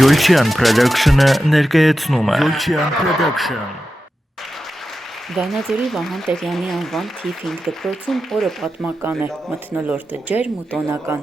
Yolchian Production-ը ներկայացնում է Yolchian Production։ Վայնաձորի Վահան Տերյանի անվան թիվ 5 դպրոցում օրը պատմական է, մթնոլորտը ջերմ ու տոնական։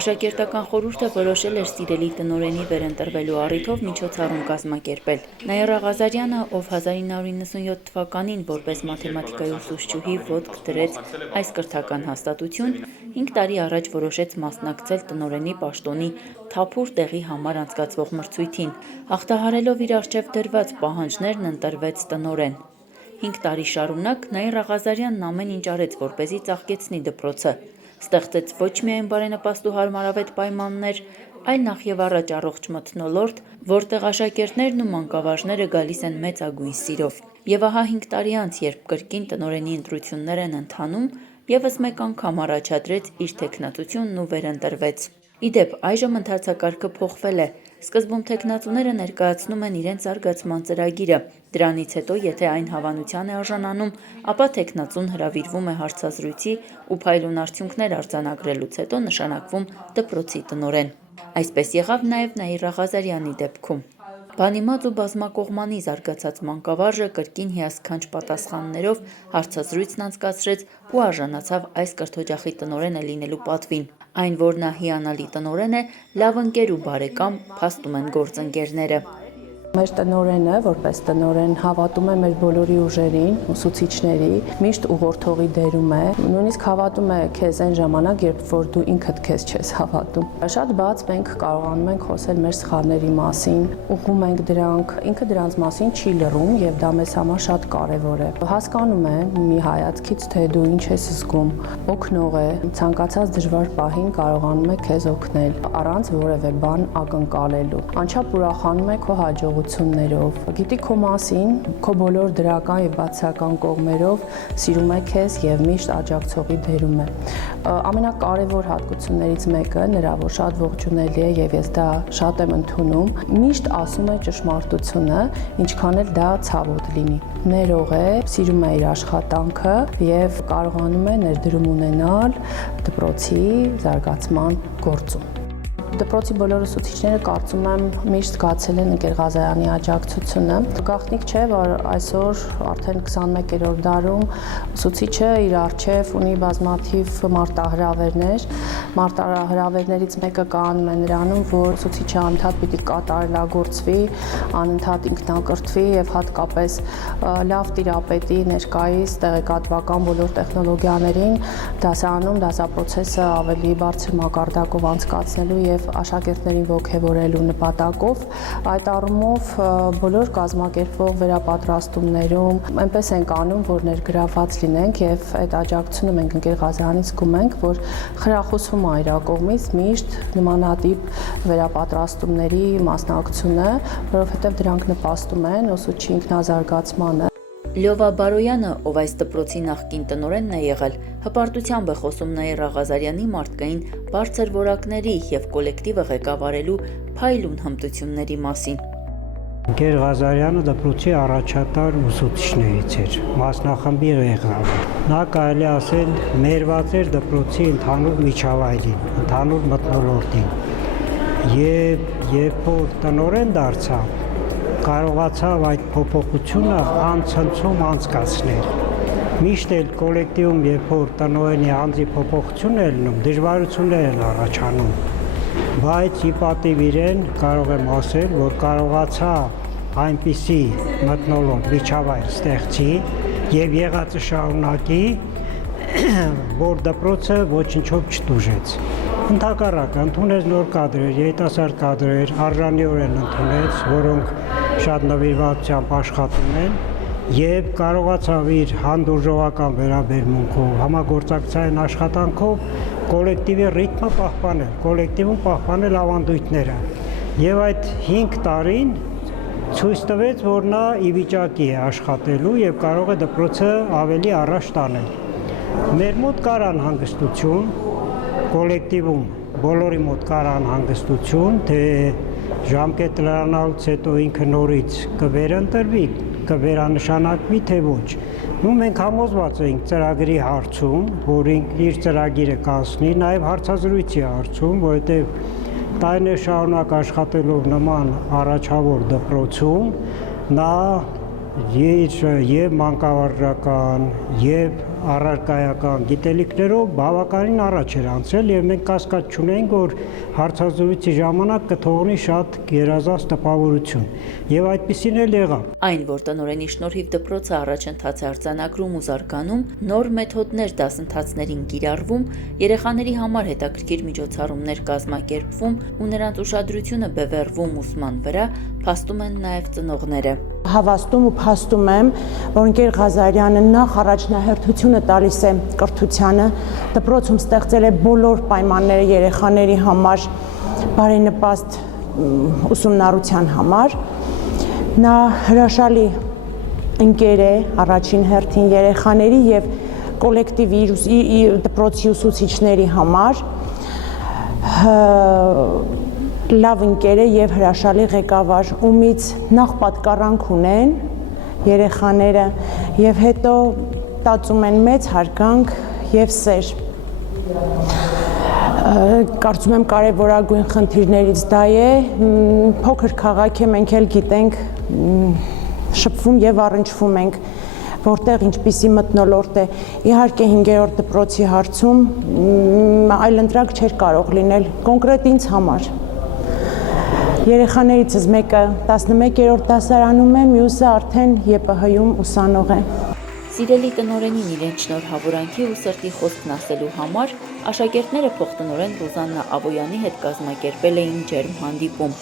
Աշակերտական խորհուրդը որոշել էր սիրելի տնօրենի վերընտրվելու առիթով միջոցառում կազմակերպել։ Նաիրա Ղազարյանը, ով 1997 թվականին որպես մաթեմատիկայի ուսուցչուհի ոտք դրեց այս կրթական հաստատություն, 5 տարի առաջ որոշեց մասնակցել տնօրենի պաշտոնի թափուր տեղի համար անցկացվող մրցույթին։ Հաղթահարելով իր առջև դրված պահանջներն ընտրվեց տնօրեն։ 5 տարի շարունակ Նաիրա Ղազարյանն ամեն ինչ արեց, որպեսզի ծաղկեցնի դպրոցը։ Ստեղծեց ոչ միայն բարենպաստ ու հարմարավետ պայմաններ, այլ նախ եւ առաջ առողջ մթնոլորտ, որտեղ աշակերտներն ու մանկավարժները գալիս են մեծագույն սիրով։ Եվ ահա 5 տարի անց, երբ կրկին տնօրենի ընտրություններ են ընթանում, եւս մեկ անգամ առաջադրեց իր թեկնածությունն ու վերընտրվեց։ Իդեպ, այժմ ընթացակարգը փոխվել է։ Սկզբում թեկնածուները ներկայացնում են իրենց զարգացման ծրագիրը։ Դրանից հետո, եթե այն հավանության է արժանանում, ապա թեկնածուն հրավիրվում է հարցազրույցի ու փայլուն արդյունքներ արձանագրելուց հետո նշանակվում դպրոցի տնօրեն։ Այսպես եղավ նաև Նաիրա Ղազարյանի դեպքում։ Բանիմաց ու բազմակողմանի զարգացած մանկավարժը կրկին հիասքանչ պատասխաններով հարցազրույցն անցկացրեց ու արժանացավ այս կրթօջախի տնօրենը լինելու պատվին։ Այն, որ նա հիանալի տնօրեն է, լավ ընկեր ու բարեկամ, փաստում են գործընկերները։ Մեր տնօրենը, որպես տնօրեն, հավատում է մեր բոլորի ուժերին, ուսուցիչների, միշտ ուղղորդողի դերում է, նույնիսկ հավատում է քեզ այն ժամանակ, երբ որ դու ինքդ քեզ չես հավատում։ Շատ բաց մենք կարողանում ենք խոսել մեր սխալների մասին, ուղղում ենք դրանք, ինքը դրանց մասին չի լռում եւ դա մեզ համար շատ կարեւոր է։ Հասկանում է մի հայացքից, թե դու ինչ ես զգում, օգնող է, ցանկացած դժվար պահին կարողանում է քեզ օգնել, առանց որևէ բան ակնկալելու։ Անչափ ուրախանում է քո հաջողություններով, գիտի քո մասին, քո բոլոր դրական եւ բացական կողմերով, սիրում է քեզ եւ միշտ աջակցողի դերում է։ Ամենակարևոր հատկություններից մեկը նրա, որ շատ ողջունելի է եւ ես դա շատ եմ ընդունում, միշտ ասում է ճշմարտությունը, ինչքան էլ դա ցավոտ լինի։ Ներող է, սիրում է իր աշխատանքը եւ կարողանում է ներդրում ունենալ դպրոցի զարգացման գործում։ Դպրոցի բոլոր ուսուցիչները կարծում եմ միշտ զգացել են ընկեր Ղազարյանի աջակցությունը։ Գաղտնիք չէ, որ այսօր արդեն 21-րդ դարում ուսուցիչը իր առջև ունի բազմաթիվ մարտահրավերներ։ Մարտահրավերներից մեկը կանում է նրանում, որ ուսուցիչը անընդհատ պիտի կատարելագործվի, անընդհատ ինքնակրթվի եւ հատկապես լավ տիրապետի ներկայիս տեղեկատվական բոլոր տեխնոլոգիաներին, դասարանում դասապրոցեսը ավելի բարձր մակարդակով անցկացնելու եւ աշակերտներին ողջևորելու նպատակով այդ առումով բոլոր կազմակերպվող վերապատրաստումներում այնպես ենք անում, որ ներգրավված լինենք եւ այդ աջակցությունը մենք ընկեր Ղազարյանից զգում ենք, որ խրախուսվում է իր կողմից միշտ նմանատիպ վերապատրաստումների մասնակցությունը, որովհետեւ դրանք նպաստում են ուսուցչի ինքնազարգացմանը։ Լյովա Բարոյանը, ով այս դպրոցի նախկին տնօրենն է եղել, հպարտությամբ է խոսում Նաիրա Ղազարյանի մարդկային բարձր որակների եւ կոլեկտիվը ղեկավարելու փայլուն հմտությունների մասին։ Ընկեր Ղազարյանը դպրոցի առաջատար ուսուցիչներից էր, մասնախմբի ղեկավար։ Նա կարելի ասել մերված էր դպրոցի ընդհանուր միջավայրին, ընդհանուր մթնոլորտին։ Երբ որ տնօրեն դարձավ, կարողացավ այդ փոփոխությունը անցնցում անցկացնել։ Միշտ էլ կոլեկտիվում, երբ որ տնօրենի անձի փոփոխություն է լինում, դժվարություններ են առաջանում, բայց ի պատիվ իրեն կարող եմ ասել, որ կարողացավ այնպիսի մթնոլորտ միջավայր ստեղծի եւ եղածը շարունակի, որ դպրոցը ոչնչով չտուժեց։ Ընդհակառակը ընդունեց նոր կադրեր, երիտասարդ կադրեր, արժանիորեն ընդունեց, որոնք շատ նվիրվածությամբ աշխատում են եւ կարողացավ իր հանդուրժողական վերաբերմունքով, համագործակցային աշխատանքով կոլեկտիվի ռիթմը պահպանել, կոլեկտիվում պահպանել ավանդույթները։ Եվ այդ 5 տարին ցույց տվեց, որ նա ի վիճակի է աշխատելու եւ կարող է դպրոցը ավելի առաջ տանել։ Մեր մոտ կար անհանգստություն, կոլեկտիվում բոլորի մոտ կար անհանգստություն, թե ժամկետ լրանալուց հետո ինքը նորից կվերընտրվի, կվերանշանակվի, թե ոչ։ Մենք համոզված ենք ծրագրի հարցում, որ իր ծրագիրը կանցնի, նաև հարցազրույցի հարցում, որովհետև տարիներ շարունակ աշխատելով նման առաջավոր դպրոցում, նա եւ մանկավարժական եւ առարկայական գիտելիքներով բավականին առաջ էր անցել եւ մենք կասկած չունենք, որ հարցազրույցի ժամանակ կթողնի շատ գերազանց տպավորություն եւ այդպեսին էլ եղավ։ Այն, որ տնօրենի շնորհիվ դպրոցը առաջընթաց է արձանագրում ու զարգանում, նոր մեթոդներ դասընթացներին կիրառվում, երեխաների համար հետաքրքիր միջոցառումներ կազմակերպվում ու նրանց ուշադրությունը բևեռվում ուսման վրա, փաստում են նաեւ ծնողները։ Հավաստում ու փաստում եմ, որ ընկեր Ղազարյանը նախ առաջնահերթությունը տալիս է կրթությանը, դպրոցում ստեղծել է բոլոր պայմանները երեխաների համար, բարենպաստ ուսումնառության համար։ Նա հրաշալի ընկեր է առաջին հերթին երեխաների եւ կոլեկտիվի դպրոցի ուսուցիչների համար, լավ ընկեր է եւ հրաշալի ղեկավար, ումից նախ պատկառանք ունեն երեխաները եւ հետո տածում են մեծ հարգանք եւ սեր։ Կարծում եմ կարևորագույն խնդիրներից դա է, փոքր քաղաք է, մենք էլ գիտենք, շփվում եւ առնչվում ենք, որտեղ ինչպիսի մթնոլորտ է։ Իհարկե 5-րդ դպրոցի հարցում այլընտրակ չէր կարող լինել կոնկրետ ինձ համար։ Երեխաներիցս մեկը 11-րդ դասարանում է, մյուսը արդեն ԵՊՀ-ում ուսանող է։ Սիրելի տնօրենին իրենց շնորհավորանքի ու սրտի խոսքն ասելու համար աշակերտները փոխտնօրեն Ռուզաննա Աբոյանի հետ կազմակերպել էին ջերմ հանդիպում։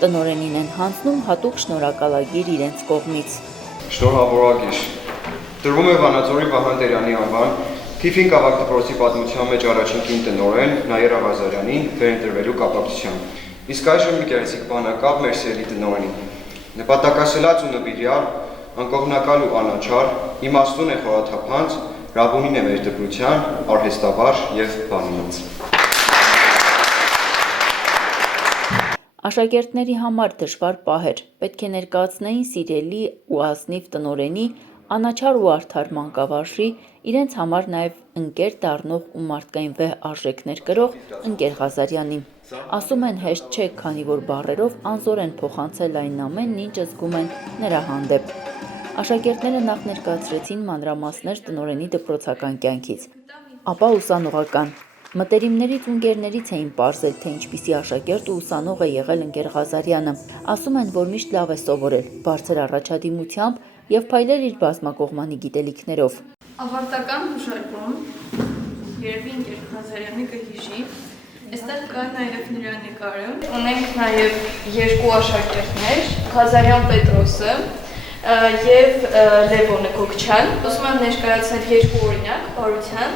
Տնօրենին են հանձնում հատուկ շնորհակալագիր իրենց կողմից։ Շնորհավորագիր։ Տրվում է Վանաձորի Վահան Տերյանի անվան Փիփին Կավակ դպրոցի պատմության մեջ առաջին կին տնօրեն Նաիրա Ղազարյանին վերընտրվելու կապակցությամբ։ Իսկ այժմ մի գեղեցիկ բանակապ մեր սիրելի տնօրենին։ Նպատակասլաց ու նվիրյալ, անկողմնակալ ու անաչառ, իմաստուն է խորաթափանց, Ռաբունին է մեր դպրության, արհեստավար եւ բանիմաց։ Աշակերտների համար դժվար պահեր, պետք է ներկայացնեին սիրելի ու ազնիվ տնօրենի, անաչառ ու արդար մանկավարժի, իրենց համար նաև ընկեր դառնող ու մարդկային վեհ արժեքներ կրող ընկեր Ղազարյանի։ Ասում են հեշտ չէ, քանի որ բառերով անզոր են փոխանցել այն ամենն, ինչ զգում են նրա հանդեպ։ Աշակերտները նախ ներկայացրեցին մանրամասներ տնօրենի դպրոցական կյանքից, ապա ուսանողական։ Մտերիմներից ու ընկերներից էին պարզել, թե ինչպիսի աշակերտ ու ուսանող է եղել ընկեր Ղազարյանը։ Ասում են, որ միշտ լավ է սովորել, բարձր առաջադիմությամբ եւ փայլել իր բազմակողմանի գիտելիքներով։ Ավարտական հուշարկում երևի ընկեր Ղազարյանը կհիշի։ Այստեղ կա նաև նրա նկարը։ Ունենք նաև երկու աշակերտներ, Ղազարյան Պետրոսը եւ Լևոնը Գոգչյան։ Ուզում եմ ներկայացնել երկու օրինակ բարության,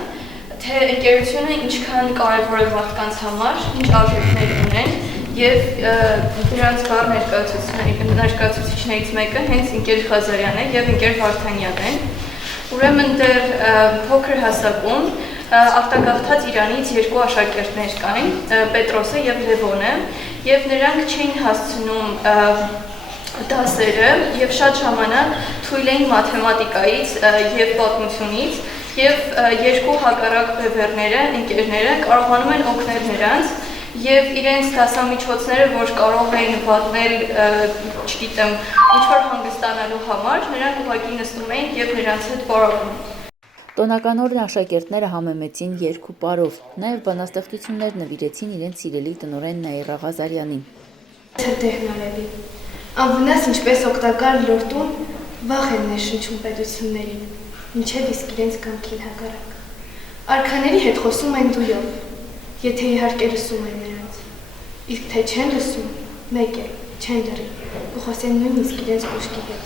թե ընկերությունը ինչքան կարևոր է մարդկանց համար, ինչ արժեքներ ունեն եւ դրանց բառ ներկայացուցիչներից մեկը հենց ընկեր Ղազարյանն է եւ ընկեր Վարդանյանն է։ Ուրեմն դեռ փոքր հասակում արտագաղթած Իրանից երկու աշակերտներ կային, Պետրոսը եւ Լևոնը, եւ նրանք չէին հասցնում դասերը եւ շատ ժամանակ թույլ էին մաթեմատիկայից եւ պատմությունից եւ երկու հակառակ բևեռները, ընկերները կարողանում են օգնել նրանց եւ իրենց դասամիջոցները, որ կարող էին վատնել, չգիտեմ, ինչ-որ հանգստանալու համար, նրանք ուղղակի նստում էին եւ նրանց հետ պարապում։ Տոնական օրն աշակերտները համեմեցին երկու պարով, նաև բանաստեղծություններ նվիրեցին իրենց սիրելի տնօրեն Նաիրա Ղազարյանին։ Տեխնոլոգի։ Անվնաս ինչպես օգտակար լորտուն վախ են ներշնչում պետություններին, մինչև իսկ իրենց կամքին հակառակ։ Արքաների հետ խոսում են դույով, եթե իհարկե լսում են նրանց, իսկ թե չեն լսում, մեկ է, չեն լռի, ու խոսեն նույնիսկ իրենց կուշկի հետ։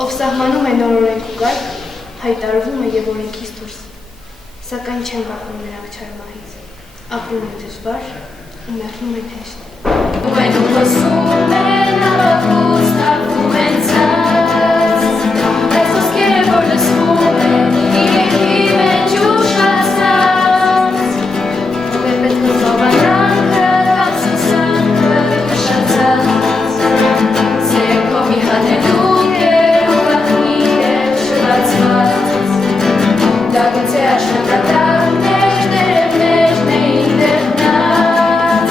Ով սահմանում է նոր օրենք ու կարգ, հայտարարվում է եւ օրենքից դուրս, սակայն չեն վախենում նրանք չարմահից, ապրում են դժվար ու մեռնում են հեշտ։ Ու են ու խոսում են ավագուց, տակվում են ցած, այս ոսկերը որ լսվում են, իրենքի մեջ ուշացած, ու է պետք է զովանանքը, կամ սուսանքը ուշացած, սերքո մի հատելուկ էր ու վախնի էր շվացված, դագուցե աշխատատարներ, տերևներն էին դեղնած,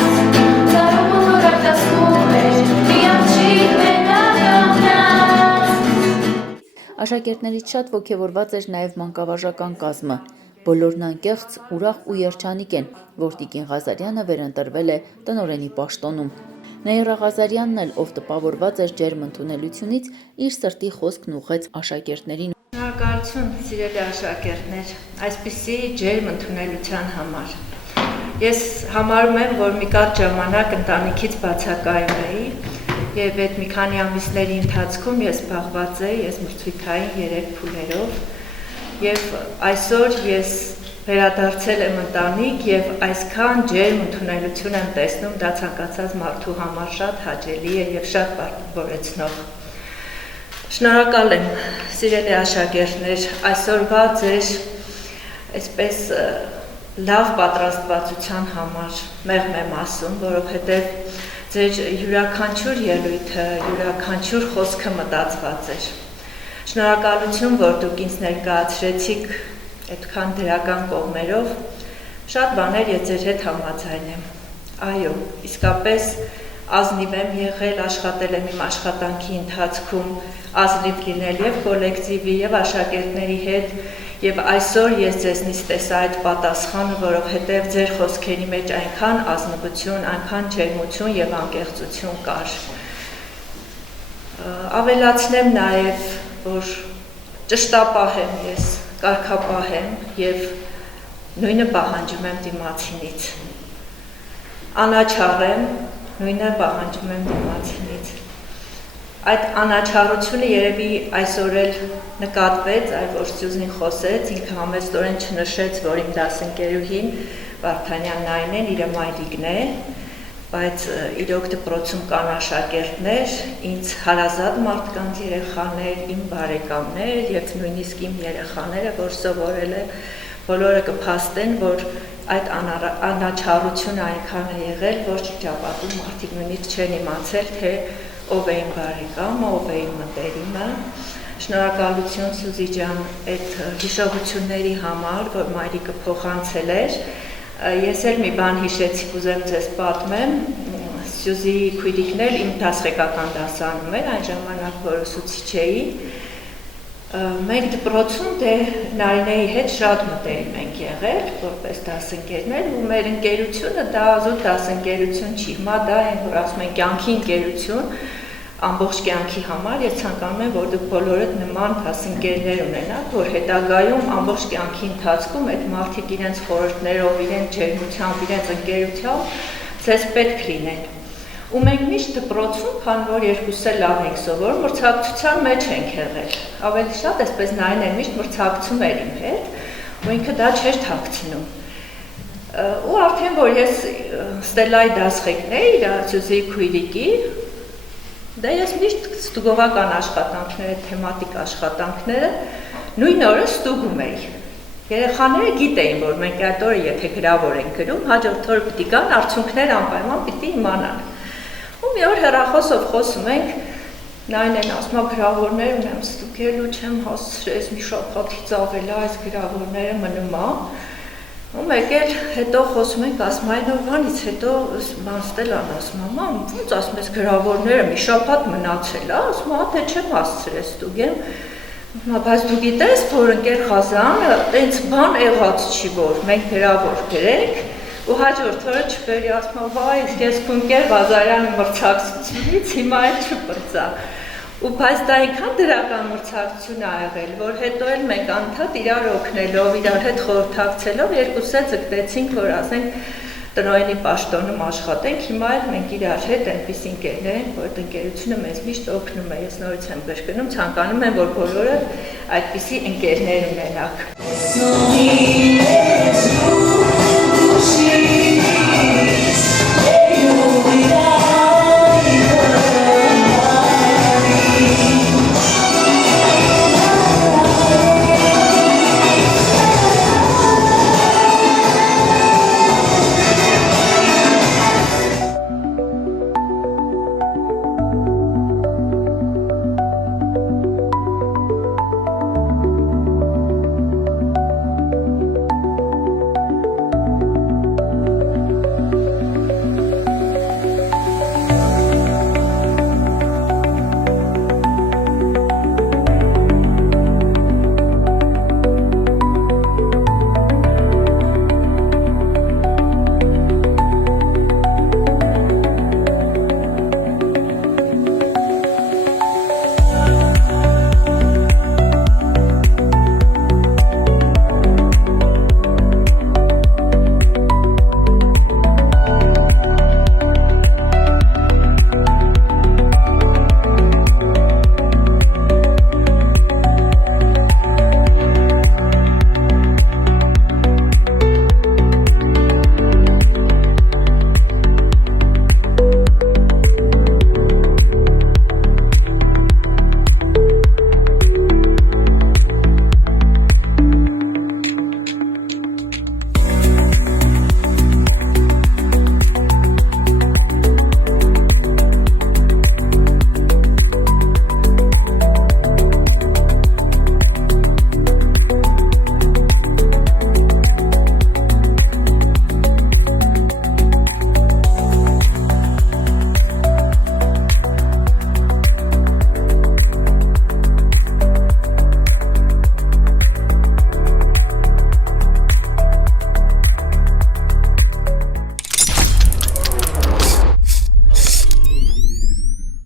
Աշակերտներից շատ ոգևորված էր նաև մանկավարժական կազմը։ Բոլորն անկեղծ, ուրախ ու երջանիկ են, որ Տիկին Ղազարյանը վերընտրվել է տնօրենի պաշտոնում։ Նաիրա Ղազարյանն էլ, ով տպավորված էր ջերմ ընդունելությունից, իր սրտի խոսքն ուղղեց աշակերտներին։ Շնորհակալություն, սիրելի աշակերտներ, այսպիսի ջերմ ընդունելության համար։ Ես համարում եմ, որ մի կարճ ժամանակ ընտանիքից բացակայում էի եւ այդ մի քանի ամիսների ընթացքում ես զբաղված էի ես մրցույթային 3 փուլերով եւ այսօր ես վերադարձել եմ ընտանիք եւ այսքան ջերմ ընդունելություն եմ տեսնում, դա ցանկացած մարդու համար շատ հաճելի է եւ շատ պարտավորեցնող։ Շնորհակալ եմ, սիրելի աշակերտներ, այսօրվա ձեր այսպես լավ պատրաստվածության համար մեղմ եմ ասում, որովհետեւ ձեր յուրաքանչյուր ելույթը, յուրաքանչյուր խոսքը մտածված էր։ Շնորհակալություն, որ դուք ինձ ներկայացրեցիք այդքան դրական կողմերով, շատ բաներ ես ձեր հետ համաձայն եմ։ Այո, իսկապես ազնիվ եմ եղել, աշխատել եմ իմ աշխատանքի ընթացքում, ազնիվ լինել եւ կոլեկտիվի եւ աշակերտների հետ, եւ այսօր ես ձեզնից տեսա այդ պատասխանը, որովհետեւ ձեր խոսքերի մեջ այնքան ազնվություն, այնքան ջերմություն եւ անկեղծություն կար։ Ավելացնեմ նաեւ, որ ճշտապահ եմ ես, կարգապահ եմ եւ նույնը պահանջում եմ դիմացինից։ Անաչառ եմ, նույնը պահանջում եմ դիմացինից։ Այդ անաչառությունը երևի այսօր էլ նկատվեց, այլ որ Սյուզին խոսեց, ինքը համեստորեն չնշեց, որ իմ դասընկերուհին Վարդանյան Նայինեն իր մայրիկն է, բայց իրոք դպրոցում կան աշակերտներ, ինձ հարազատ մարդկանց երեխաներ, իմ բարեկամներ եւ նույնիսկ իմ երեխաները, որ սովորել է, բոլորը կփաստեն, որ այդ անաչառությունը այնքան է եղել, որ շրջապատում մարդիկ նույնիսկ չեն իմացել, թե ով է իմ բարեկամը, ով է իմ մտերիմը։ Շնորհակալություն Սյուզի ջան այդ հիշողությունների համար, որ մայրիկը փոխանցել էր։ Ես էլ մի բան հիշեցի, կուզեմ ձեզ պատմեմ։ Սյուզի քույրիկն էլ իմ դասղեկական դասանում էր, այն ժամանակ որ ուսուցիչ էի։ Մենք դպրոցում Նարինեի հետ շատ մտերիմ ենք եղել, որպես դասընկերներ, ու մեր ընկերությունը դա ազոտ դասընկերություն չի, հիմա դա այն, որ ասում են կյանքի ընկերություն, ամբողջ կյանքի համար, ես ցանկանում եմ, որ դուք բոլորդ նման դասընկերներ ունենաք, որ հետագայում ամբողջ կյանքի ընթացքում այդ մարդիկ իրենց խորհուրդներով, իրենց ջերմությամբ, իրենց ընկերությամբ ձեզ պետք լինեն։ Ու մենք միշտ դպրոցում, քան որ երկուս էլ լավ ենք սովորում, մրցակցության մեջ ենք եղել։ Ավելի շատ այսպես Նայինեն միշտ մրցակցում էր իմ հետ, ու ինքը դա չէր թաքցնում։ Ու արդեն որ ես Ստելայի դասղեկն էի, իր Սյուզի քույրիկի, դա ես միշտ ստուգողական աշխատանքները, թեմատիկ աշխատանքները նույն օրը ստուգում էի։ Երեխաները գիտեին, որ մենք այդ օրը եթե գրավոր ենք գրում, հաջորդ օրը պիտի գան արդյունքներ անպայման պիտի իմանան։ Ու մի օր հեռախոսով խոսում ենք, Նայինեն ասում է գրավորներ ունեմ ստուգելու, չեմ հասցրել, մի շաբաթից ավել այս գրավորները մնում է։ Ու մեկ էլ հետո խոսում ենք, ասում այն օրվանից հետո Ստելան ասում է, մամ, ո՞նց ասում ես գրավորները մի շաբաթ մնացել է, ասում է, թե չեմ հասցրել ստուգեմ։ Բայց դու գիտես, որ ընկեր Ղազարյանը տենց բան եղած չի, որ մենք գրավոր գրենք, ու հաջորդ օրը չբերի, ասում է, վայ, ես քո ընկեր Ղազարյանը մրցակցությունից հիմա էլ չպրծա։ Ու բայց դա այնքան դրական մրցակցություն ա եղել, որ հետո էլ մենք անդադ իրար օգնելով, իրար հետ խորհրդակցելով երկուս էլ ձգտեցինք, որ ասենք տնօրենի պաշտոնում աշխատենք, հիմա էլ մենք իրար հետ այնպես ընկերներ ենք, որ այդ ընկերությունը մեզ միշտ օգնում է, ես նորից եմ կրկնում, ցանկանում եմ, որ բոլորը այդպիսի ընկերներ ունենաք։